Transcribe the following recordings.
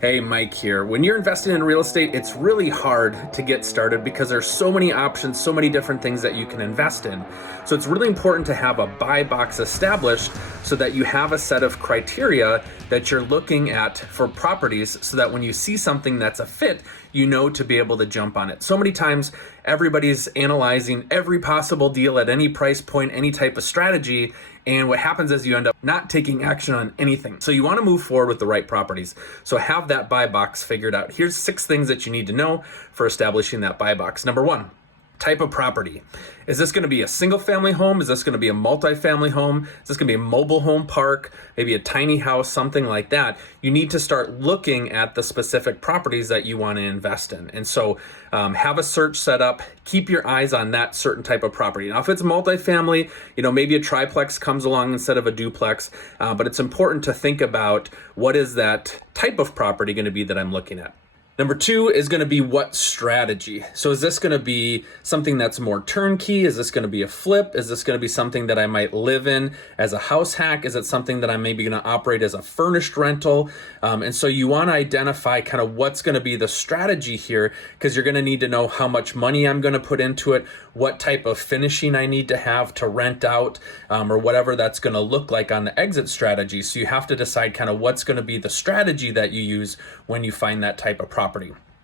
Hey, Mike here. When you're investing in real estate, it's really hard to get started because there's so many options, so many different things that you can invest in. So it's really important to have a buy box established so that you have a set of criteria that you're looking at for properties so that when you see something that's a fit, you know to be able to jump on it. So many times everybody's analyzing every possible deal at any price point, any type of strategy, and what happens is you end up not taking action on anything. So you want to move forward with the right properties. So have that buy box figured out. Here's 6 things that you need to know for establishing that buy box. Number 1, type of property. Is this going to be a single family home? Is this going to be a multi-family home? Is this going to be a mobile home park? Maybe a tiny house, something like that. You need to start looking at the specific properties that you want to invest in. And so have a search set up, keep your eyes on that certain type of property. Now, if it's multi-family, maybe a triplex comes along instead of a duplex, but it's important to think about what is that type of property going to be that I'm looking at. Number 2 is going to be what strategy. So is this going to be something that's more turnkey? Is this going to be a flip? Is this going to be something that I might live in as a house hack? Is it something that I'm maybe going to operate as a furnished rental? And so you want to identify kind of what's going to be the strategy here, because you're going to need to know how much money I'm going to put into it, what type of finishing I need to have to rent out, or whatever that's going to look like on the exit strategy. So you have to decide kind of what's going to be the strategy that you use when you find that type of property.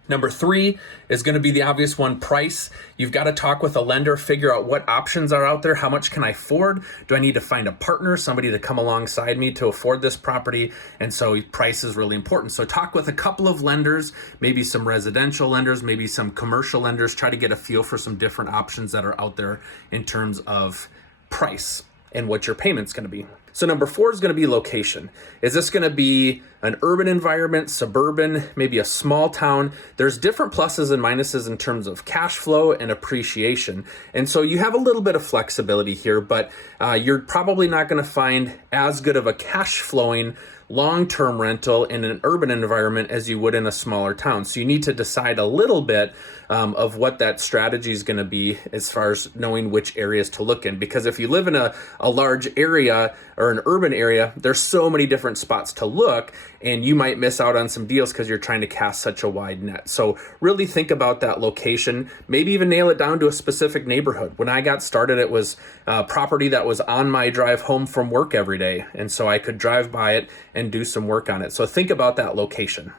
Number 3 is going to be the obvious one, price. You've got to talk with a lender, figure out what options are out there. How much can I afford? Do I need to find a partner, somebody to come alongside me to afford this property? And so price is really important. So talk with a couple of lenders, maybe some residential lenders, maybe some commercial lenders. Try to get a feel for some different options that are out there in terms of price and what your payment's going to be. So number 4 is going to be location. Is this going to be an urban environment, suburban, maybe a small town? There's different pluses and minuses in terms of cash flow and appreciation. And so you have a little bit of flexibility here, but you're probably not going to find as good of a cash flowing long-term rental in an urban environment as you would in a smaller town. So you need to decide a little bit of what that strategy is going to be as far as knowing which areas to look in. Because if you live in a large area or an urban area, there's so many different spots to look, and you might miss out on some deals because you're trying to cast such a wide net. So really think about that location, maybe even nail it down to a specific neighborhood. When I got started, it was a property that was on my drive home from work every day. And so I could drive by it and do some work on it. So think about that location.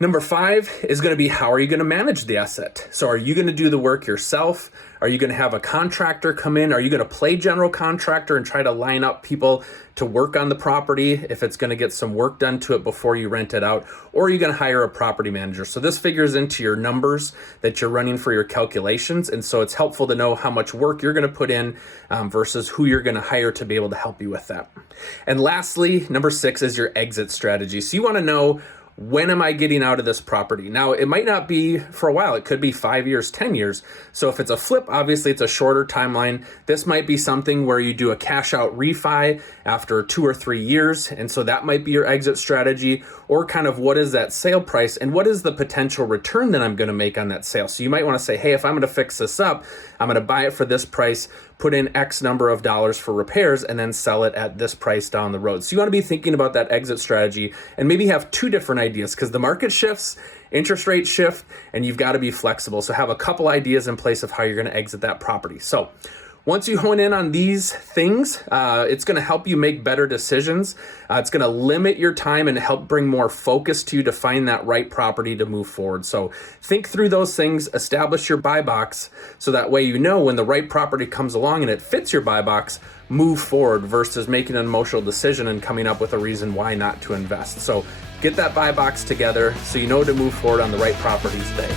Number 5 is going to be, how are you going to manage the asset? So are you going to do the work yourself? Are you going to have a contractor come in? Are you going to play general contractor and try to line up people to work on the property if it's going to get some work done to it before you rent it out? Or are you going to hire a property manager? So this figures into your numbers that you're running for your calculations. And so it's helpful to know how much work you're going to put in versus who you're going to hire to be able to help you with that. And lastly, number 6 is your exit strategy. So you want to know, when am I getting out of this property? Now, it might not be for a while. It could be 5 years, 10 years. So if it's a flip, obviously it's a shorter timeline. This might be something where you do a cash out refi after 2 or 3 years. And so that might be your exit strategy, or kind of what is that sale price and what is the potential return that I'm going to make on that sale. So you might want to say, hey, if I'm going to fix this up, I'm going to buy it for this price, put in X number of dollars for repairs, and then sell it at this price down the road. So you want to be thinking about that exit strategy and maybe have 2 different ideas, because the market shifts, interest rates shift, and you've got to be flexible. So have a couple ideas in place of how you're going to exit that property. So once you hone in on these things, it's going to help you make better decisions. It's going to limit your time and help bring more focus to you to find that right property to move forward. So think through those things, establish your buy box, so that way you know when the right property comes along and it fits your buy box, move forward versus making an emotional decision and coming up with a reason why not to invest. So get that buy box together so you know to move forward on the right properties today.